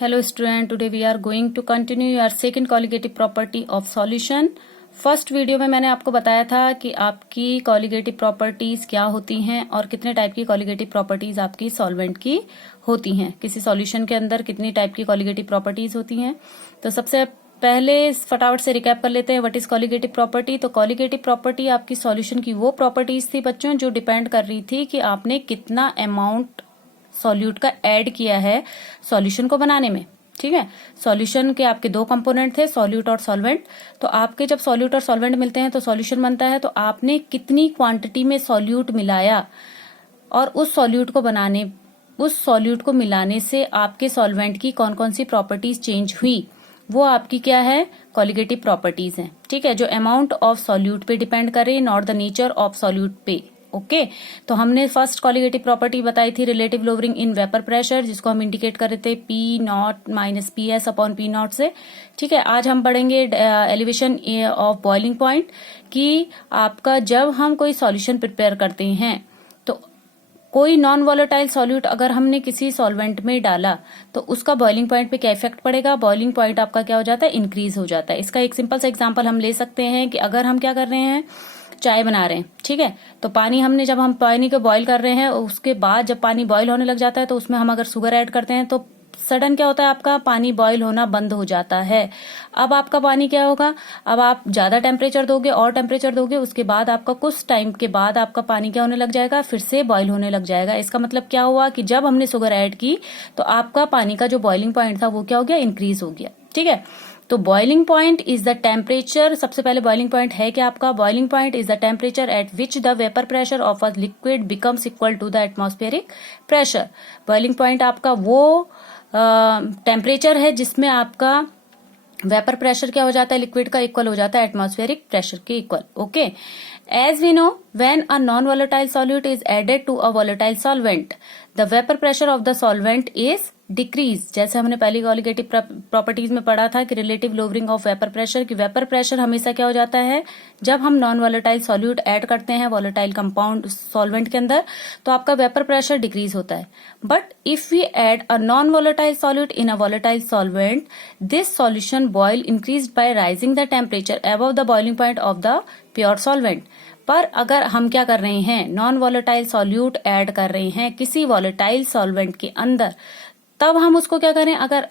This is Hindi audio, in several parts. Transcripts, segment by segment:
Hello student, today we are going to continue your second colligative property of solution. First video में मैंने आपको बताया था कि आपकी कॉलिगेटिव प्रॉपर्टीज क्या होती हैं और कितने टाइप की कॉलिगेटिव प्रॉपर्टीज आपकी सॉल्वेंट की होती हैं। किसी सॉल्यूशन के अंदर कितनी टाइप की कॉलिगेटिव प्रॉपर्टीज होती हैं। तो सबसे पहले फटाफट से रिकैप कर लेते हैं व्हाट इज कॉलिगेटिव प्रॉपर्टी। तो कॉलिगेटिव प्रॉपर्टी आपकी सॉल्यूशन की वो प्रॉपर्टीज थी बच्चों जो डिपेंड कर रही थी कि आपने कितना अमाउंट सॉल्यूट का ऐड किया है सॉल्यूशन को बनाने में। ठीक है, सॉल्यूशन के आपके दो कंपोनेंट थे, सॉल्यूट और सॉल्वेंट। तो आपके जब सॉल्यूट और सॉल्वेंट मिलते हैं तो सॉल्यूशन बनता है। तो आपने कितनी क्वांटिटी में सॉल्यूट मिलाया और उस सॉल्यूट को मिलाने से आपके सॉल्वेंट की कौन कौन सी प्रॉपर्टीज चेंज हुई, वो आपकी क्या है, कॉलिगेटिव प्रॉपर्टीज हैं। ठीक है, जो अमाउंट ऑफ सॉल्यूट पे डिपेंड करे, not the nature of solute पे। ओके तो हमने फर्स्ट कॉलिगेटिव प्रॉपर्टी बताई थी relative lowering in vapour pressure, जिसको हम इंडिकेट कर रहे थे P not minus P S upon P not से। ठीक है, आज हम पढ़ेंगे एलिवेशन ऑफ बॉइलिंग पॉइंट कि आपका जब हम कोई सॉल्यूशन प्रिपेयर करते हैं तो कोई नॉन वॉलेटाइल सॉल्यूट अगर हमने किसी सॉल्वेंट में डाला तो उसका बॉइलिंग पॉइंट पे क्या इफेक्ट पड़ेगा। बॉइलिंग पॉइंट आपका क्या हो जाता है, इंक्रीज हो जाता है। इसका एक सिंपल सा एग्जांपल हम ले सकते हैं कि अगर हम क्या कर रहे हैं, चाय बना रहे हैं। ठीक है, तो जब हम पानी को बॉईल कर रहे हैं उसके बाद जब पानी बॉईल होने लग जाता है तो उसमें हम अगर शुगर ऐड करते हैं तो सडन क्या होता है, आपका पानी बॉईल होना बंद हो जाता है। अब आपका पानी क्या होगा, अब आप ज्यादा टेम्परेचर दोगे और टेम्परेचर दोगे, उसके बाद आपका कुछ टाइम के बाद आपका पानी क्या होने लग जाएगा, फिर से बॉईल होने लग जाएगा। इसका मतलब क्या हुआ कि जब हमने शुगर ऐड की तो आपका पानी का जो बॉइलिंग पॉइंट था वो क्या हो गया, इंक्रीज हो गया। ठीक है, तो boiling point is the temperature, सबसे पहले बॉइलिंग पॉइंट है क्या आपका, boiling point is the temperature at which the vapour pressure of a liquid becomes equal to the atmospheric pressure. Boiling point आपका वो टेम्परेचर है जिसमें आपका वेपर प्रेशर क्या हो जाता है, लिक्विड का इक्वल हो जाता है एटमॉस्फेरिक प्रेशर के equal. Okay, as we know when a non volatile solute is added to a volatile solvent the vapour pressure of the solvent is decrease. जैसे हमने पहली कॉलिगेटिव प्रॉपर्टीज में पढ़ा था कि relative lowering of vapour pressure, कि वेपर प्रेशर हमेशा क्या हो जाता है, जब हम नॉन वॉलेटाइल सॉल्यूट ऐड करते हैं वॉलेटाइल कंपाउंड सॉल्वेंट के अंदर तो आपका वेपर प्रेशर डिक्रीज होता है। But if we add a non volatile solute in a volatile solvent this solution boil increase by rising the temperature above the boiling point of the pure solvent. पर अगर हम क्या कर रहे हैं, नॉन वॉलेटाइल सॉल्यूट ऐड कर रहे हैं किसी वॉलेटाइल सॉल्वेंट के अंदर, तब हम उसको क्या करें, अगर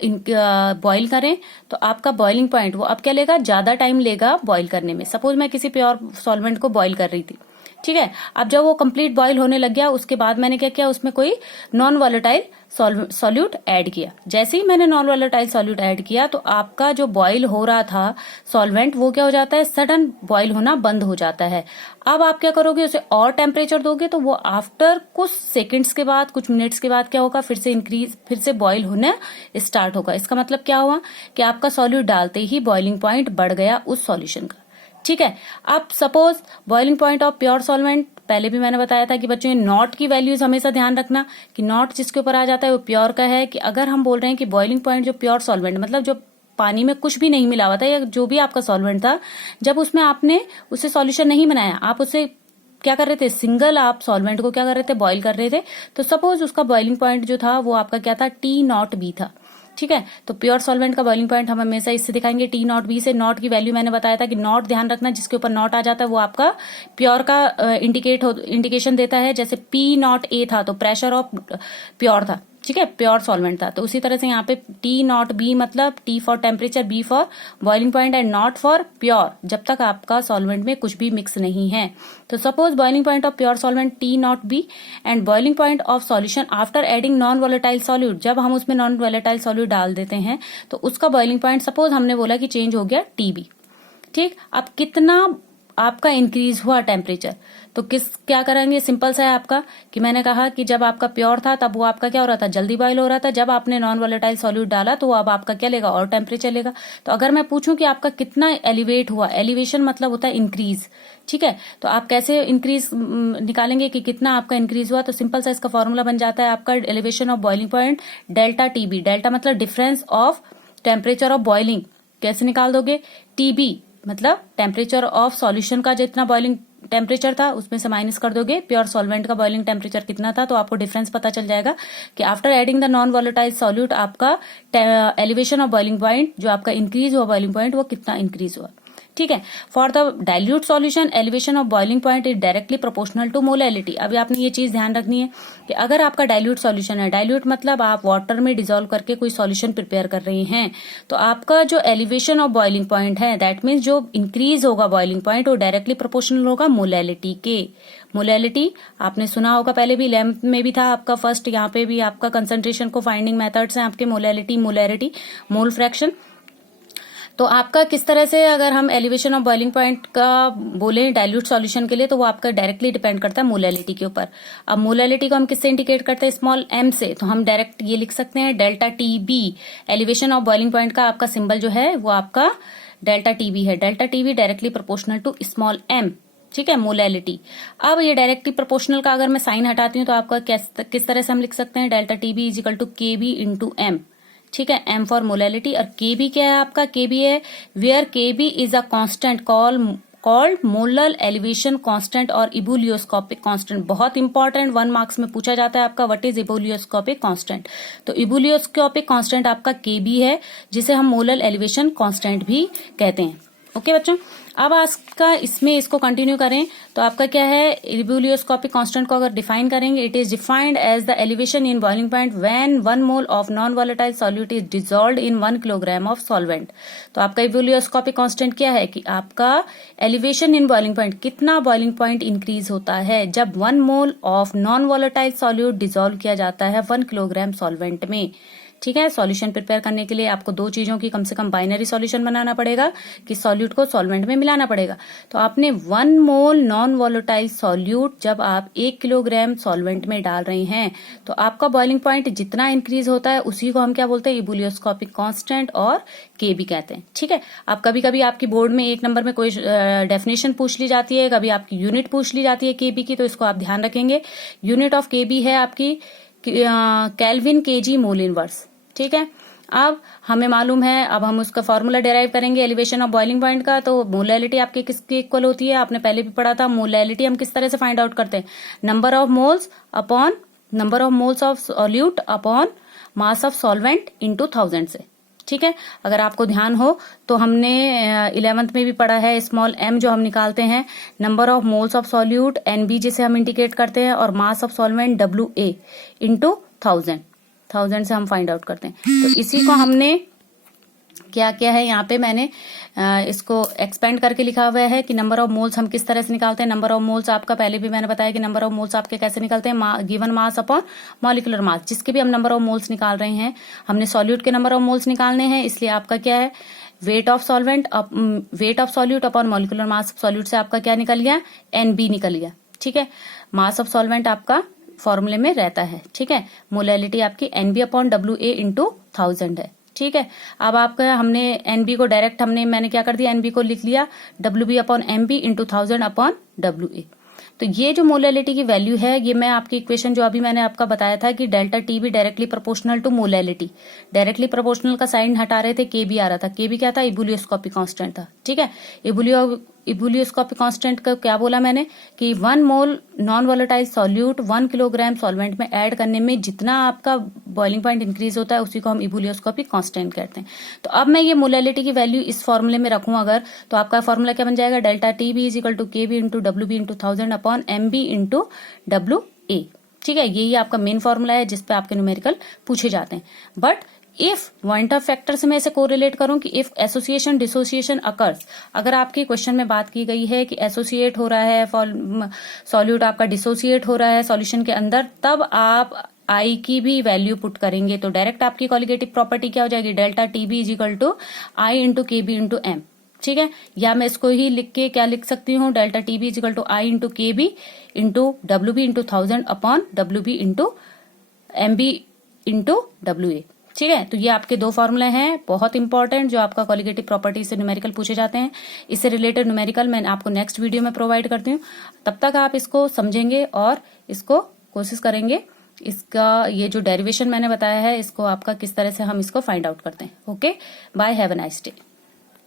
बॉईल करें तो आपका बॉइलिंग पॉइंट वो अब क्या लेगा, ज्यादा टाइम लेगा बॉईल करने में। सपोज मैं किसी प्योर सॉल्वेंट को बॉईल कर रही थी। ठीक है, अब जब वो कंप्लीट बॉईल होने लग गया उसके बाद मैंने क्या किया, उसमें कोई नॉन वॉलेटाइल सॉल्यूट ऐड किया। जैसे ही मैंने नॉन वॉलेटाइल सॉल्यूट ऐड किया तो आपका जो बॉईल हो रहा था सॉल्वेंट वो क्या हो जाता है, सडन बॉईल होना बंद हो जाता है। अब आप क्या करोगे, उसे और टेम्परेचर दोगे तो वो आफ्टर कुछ सेकंड्स के बाद, कुछ मिनट्स के बाद क्या होगा, फिर से बॉईल होना स्टार्ट होगा। इसका मतलब क्या हुआ कि आपका सॉल्यूट डालते ही बॉइलिंग पॉइंट बढ़ गया उस सॉल्यूशन का। ठीक है, अब suppose boiling point of pure solvent, पहले भी मैंने बताया था कि बच्चों नॉट की वैल्यूज हमेशा ध्यान रखना कि नॉट जिसके ऊपर आ जाता है वो प्योर का है। कि अगर हम बोल रहे हैं कि बॉइलिंग पॉइंट जो प्योर सॉल्वेंट मतलब जो पानी में कुछ भी नहीं मिला हुआ था या जो भी आपका सॉल्वेंट था, जब उसमें आपने उससे सॉल्यूशन नहीं बनाया, आप उससे क्या कर रहे थे, सिंगल आप सॉल्वेंट को क्या कर रहे थे, बॉईल कर रहे थे, तो सपोज उसका बॉइलिंग पॉइंट जो था वो आपका क्या था, टी नॉट बी था। ठीक है, तो प्योर सॉल्वेंट का बॉइलिंग पॉइंट हम हमेशा इससे दिखाएंगे टी नॉट बी से। नॉट की वैल्यू मैंने बताया था कि नॉट ध्यान रखना, जिसके ऊपर नॉट आ जाता है वो आपका प्योर का इंडिकेशन देता है। जैसे पी नॉट ए था तो प्रेशर ऑफ प्योर था। ठीक है, प्योर सॉल्वेंट था। तो उसी तरह से यहाँ पे टी नॉट बी मतलब T for temperature, B for boiling point and naught for pure, जब तक आपका सॉल्वेंट में कुछ भी मिक्स नहीं है। तो suppose boiling point of pure solvent T naught B and boiling point of solution after adding non volatile solute, जब हम उसमें नॉन वॉलेटाइल सॉल्यूट डाल देते हैं तो उसका बॉइलिंग पॉइंट सपोज हमने बोला कि चेंज हो गया टीबी। ठीक, अब कितना आपका इंक्रीज हुआ टेम्परेचर, तो क्या करेंगे, सिंपल सा है आपका कि मैंने कहा कि जब आपका प्योर था तब वो आपका क्या हो रहा था, जल्दी बॉईल हो रहा था। जब आपने नॉन वॉलेटाइल सॉल्यूट डाला तो अब आपका क्या लेगा, और टेम्परेचर लेगा। तो अगर मैं पूछूं कि आपका कितना एलिवेट हुआ, एलिवेशन मतलब होता है इंक्रीज। ठीक है, तो आप कैसे इंक्रीज निकालेंगे कि कितना आपका इंक्रीज हुआ, तो सिंपल सा इसका फॉर्मूला बन जाता है आपका elevation of boiling point delta TB. Delta मतलब difference of temperature of boiling. कैसे निकाल दोगे, टीबी मतलब टेम्परेचर ऑफ सॉल्यूशन का जितना बॉइलिंग टेम्परेचर था उसमें से माइनस कर दोगे प्योर सॉल्वेंट का बॉइलिंग टेम्परेचर कितना था, तो आपको डिफरेंस पता चल जाएगा कि after adding the non volatile solute आपका एलिवेशन ऑफ बॉइलिंग पॉइंट, जो आपका इंक्रीज हुआ बॉइलिंग पॉइंट, वो कितना इंक्रीज हुआ। ठीक है। For the dilute solution elevation of boiling point is directly proportional to molality. अभी आपने ये चीज ध्यान रखनी है कि अगर आपका डाइल्यूट सॉल्यूशन है, डाइल्यूट मतलब आप वाटर में डिसॉल्व करके कोई सॉल्यूशन प्रिपेयर कर रहे हैं, तो आपका जो एलिवेशन ऑफ बॉइलिंग पॉइंट है, दैट मीन्स जो इंक्रीज होगा बॉइलिंग पॉइंट, वो डायरेक्टली प्रोपोर्शनल होगा मोलैलिटी के। मोलैलिटी आपने सुना होगा, पहले भी 11th में भी था आपका फर्स्ट, यहाँ पे भी आपका कंसंट्रेशन को फाइंडिंग मेथड्स हैं आपके मोलैलिटी, मोलैरिटी, मोल फ्रैक्शन। तो आपका किस तरह से अगर हम एलिवेशन ऑफ बॉइलिंग पॉइंट का बोले डाइल्यूट सॉल्यूशन के लिए, तो वो आपका डायरेक्टली डिपेंड करता है मोलैलिटी के ऊपर। अब मोलैलिटी को हम किससे इंडिकेट करते हैं, स्मॉल m से, तो हम डायरेक्ट ये लिख सकते हैं delta TB। Elevation of boiling point का आपका सिंबल जो है वो आपका डेल्टा TB है। Delta TB directly proportional to small m। ठीक है, मोलैलिटी। अब ये डायरेक्टली प्रोपोर्शनल का अगर मैं साइन हटाती हूँ तो आपका किस तरह से हम लिख सकते हैं, delta TB is equal to KB into m। ठीक है, m फॉर मोलैलिटी। और KB क्या है आपका, KB है where KB is a constant called molar elevation constant और इबुलियोस्कोपिक कांस्टेंट। बहुत इंपॉर्टेंट, 1 मार्क्स में पूछा जाता है आपका, व्हाट इज इबुलियोस्कोपिक कांस्टेंट। तो इबुलियोस्कोपिक कांस्टेंट आपका KB है, जिसे हम मोलर एलिवेशन कांस्टेंट भी कहते हैं। ओके बच्चों, अब आपका इसमें इसको कंटिन्यू करें तो आपका क्या है, इबुलियोस्कोपिक कांस्टेंट को अगर डिफाइन करेंगे, it is defined as the elevation in boiling point when 1 mole of non volatile solute is dissolved in 1 kilogram of solvent. तो आपका इबुलियोस्कोपिक कांस्टेंट क्या है कि आपका एलिवेशन इन बॉइलिंग पॉइंट, कितना बॉइलिंग पॉइंट इंक्रीज होता है जब 1 mole of non volatile solute dissolve किया जाता है 1 किलोग्राम सॉल्वेंट में। ठीक है, सॉल्यूशन प्रिपेयर करने के लिए आपको 2 चीजों की कम से कम बाइनरी सॉल्यूशन बनाना पड़ेगा कि सॉल्यूट को सॉल्वेंट में मिलाना पड़ेगा। तो आपने 1 मोल नॉन वॉलेटाइल सॉल्यूट जब आप 1 किलोग्राम सॉल्वेंट में डाल रहे हैं, तो आपका बॉइलिंग पॉइंट जितना इंक्रीज होता है उसी को हम क्या बोलते हैं, इबुलियोस्कोपिक कांस्टेंट और KB कहते हैं। ठीक है, अब कभी कभी आपकी बोर्ड में 1 नंबर में कोई डेफिनेशन पूछ ली जाती है, कभी आपकी यूनिट पूछ ली जाती है KB की, तो इसको आप ध्यान रखेंगे। यूनिट ऑफ KB है आपकी केल्विन kg मोल इनवर्स। ठीक है, अब हमें मालूम है, अब हम उसका फॉर्मूला डेराइव करेंगे एलिवेशन ऑफ बॉइलिंग पॉइंट का। तो मोलैलिटी आपके किसके इक्वल होती है, आपने पहले भी पढ़ा था। मोलैलिटी हम किस तरह से फाइंड आउट करते हैं, number of moles upon number of moles of solute upon mass of solvent into 1000 से। ठीक है, अगर आपको ध्यान हो तो हमने 11th में भी पढ़ा है, स्मॉल m जो हम निकालते हैं, number of moles of solute NB जिसे हम इंडिकेट करते हैं, और mass of solvent WA into 1000 से हम फाइंड आउट करते हैं। तो इसी को हमने क्या किया है, यहाँ पे मैंने इसको एक्सपेंड करके लिखा हुआ है कि नंबर ऑफ मोल्स हम किस तरह से निकालते हैं। नंबर ऑफ मोल्स आपका पहले भी मैंने बताया कि नंबर ऑफ मोल्स आपके कैसे निकलते हैं, given mass upon molecular mass. जिसके भी हम नंबर ऑफ मोल्स निकाल रहे हैं, हमने सॉल्यूट के नंबर ऑफ मोल्स निकालने हैं, इसलिए आपका क्या है, weight of solute upon molecular mass of solute से आपका क्या निकल गया, NB निकल गया। ठीक है, मास ऑफ सॉल्वेंट आपका फॉर्मूले में रहता है। ठीक है, मोलैलिटी आपकी NB अपॉन WA इंटू 1000 है। ठीक है, अब आपका हमने NB को डायरेक्ट मैंने क्या कर दिया, NB को लिख लिया WB upon MB into 1000 upon WA। तो ये जो मोलैलिटी की वैल्यू है, ये मैं आपकी इक्वेशन जो अभी मैंने आपका बताया था कि delta TB directly proportional to molality, directly proportional का साइन हटा रहे थे, KB आ रहा था। KB क्या था, इबुलियोस्कोपिक कांस्टेंट था। ठीक है, इबुलियोस्कोपिक कांस्टेंट का क्या बोला मैंने कि 1 mole non volatile solute 1 kilogram solvent में ऐड करने में जितना आपका बॉइलिंग पॉइंट इंक्रीज होता है उसी को हम इबुलियोस्कोपिक कांस्टेंट कहते हैं। तो अब मैं ये मोलैलिटी की वैल्यू इस फॉर्मूले में रखूं अगर, तो आपका फॉर्मूला क्या बन जाएगा, delta TB is equal to KB into WB into 1000 upon MB into WA। ठीक है, यही आपका मेन फॉर्मूला है जिसपे आपके न्यूमेरिकल पूछे जाते हैं। But if point of factor से मैं इसे कोरिलेट करूं कि इफ एसोसिएशन डिसोसिएशन अकर्स, अगर आपके क्वेश्चन में बात की गई है कि एसोसिएट हो रहा है सॉल्यूट आपका डिसोसिएट हो रहा है सॉल्यूशन के अंदर, तब आप I की भी वैल्यू पुट करेंगे तो डायरेक्ट आपकी कॉलिगेटिव प्रॉपर्टी क्या हो जाएगी, delta TB is equal to I into KB into M। ठीक है, या मैं इसको ही लिख के क्या लिख सकती हूँ, delta TB is equal to I into KB into WB into 1000 upon WB into MB into WA। ठीक है, तो ये आपके 2 फॉर्मूले हैं बहुत इंपॉर्टेंट जो आपका कॉलिगेटिव प्रॉपर्टी से न्यूमेरिकल पूछे जाते हैं। इससे रिलेटेड न्यूमेरिकल मैं आपको नेक्स्ट वीडियो में प्रोवाइड करती हूँ। तब तक आप इसको समझेंगे और इसको कोशिश करेंगे, इसका ये जो डेरिवेशन मैंने बताया है इसको आपका किस तरह से हम इसको फाइंड आउट करते हैं। Okay, bye, have a nice day.